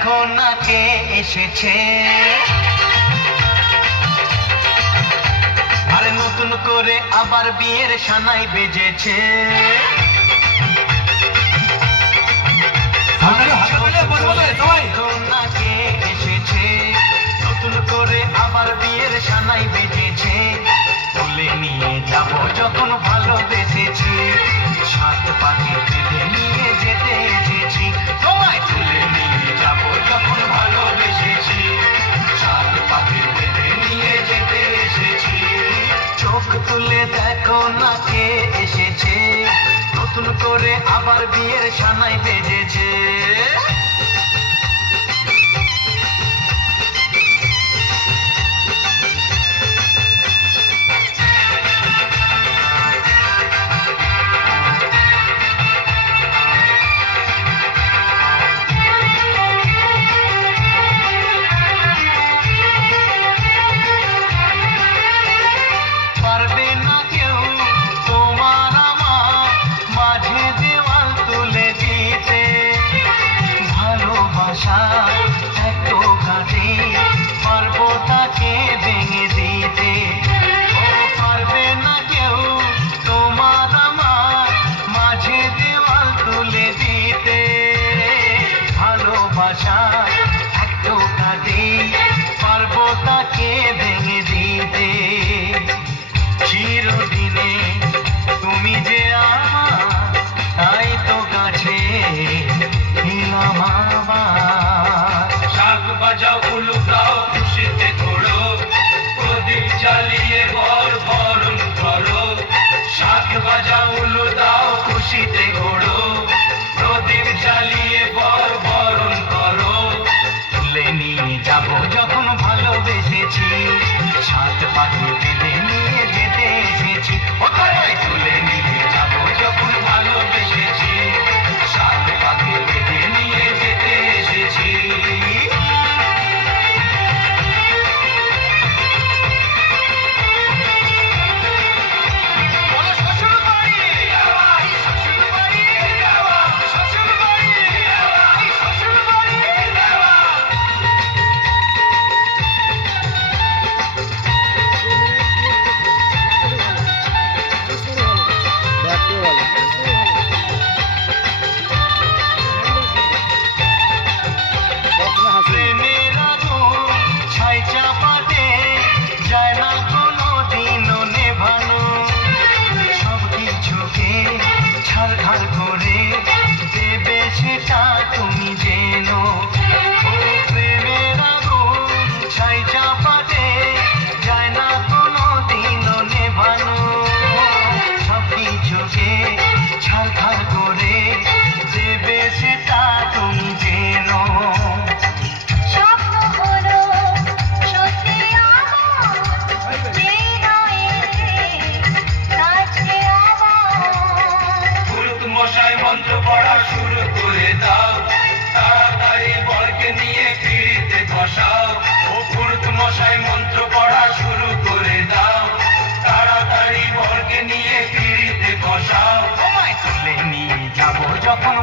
দেখো না কে এসেছে, আরে নতুন করে আবার বিয়ের সানাই বেজেছে। দেখো না কে এসেছে, নতুন করে আবার বিয়ের সানাই বেজেছে। তুলে নিয়ে যাব যখন ভালোবেসেছি, সাত পাখি বেঁধে নিয়ে যেতে এসেছি। তোমায় তুলে নিয়ে যাব যখন ভালোবেসেছি, সাত পাখি বেঁধে নিয়ে যেতে এসেছি। চোখ তুলে দেখো না কে এসেছে, নতুন করে আবার বিয়ের সানাই বেজেছে। পারবে না কেউ তোমার আমার মাঝে দেওয়াল তুলে দিতে, ভালোবাসা এত কাটে পারবো তাকে ভেঙে দিতে। ও পারবে না কেউ তোমার আমার মাঝে দেওয়াল তুলে দিতে, ভালোবাসা এত কাটে পারবো তাকে ভেঙে দিতে। চিরদিনে তুমি যে আমার, তাই তো কাছে এলাম আবার। শাক বাজাও উলুকাও খুশিতে ঘোড়ো, প্রদীপ জ্বালিয়ে বর বরণ করো। শাক বাজাও উলু দাও খুশিতে ঘোড়ো, প্রদীপ জ্বালিয়ে বর বরণ করো। তুলে নিয়ে যাব যখন ভালোবেসেছি, সাত পাখি বেঁধে নিয়ে যেতে এসেছি। ওখানে তুলে নিয়ে যাব যখন ভালোবেসেছি, সাত পাখি বেঁধে নিয়ে যেতে এসেছি। প্রেমের আগুন ছাই চাপাতে যায় না কোনো দিনও নেভানো, সব কিছুকে ছারখার করে দেবে সেটা তুমি জেনো। ও প্রেমের আগুন ছাই চাপাতে যায় না কোনো দিনও নেভানো, সব কিছুকে ছারখার করে দেবে সেটা তুমি জেনো। স্বপ্ন হলো সত্যি আমার, যেই নয়েছে কাছে আবার। পুরুত মশাই মন্ত্র পড়া শুরু করে দাও, তাড়াতাড়ি বরকে নিয়ে পিড়িতে বসাও। ও পুরুত মশাই মন্ত্র পড়া শুরু করে দাও, তাড়াতাড়ি বরকে নিয়ে পিড়িতে বসাও। তোমায় তুলে নিয়ে যাব যখন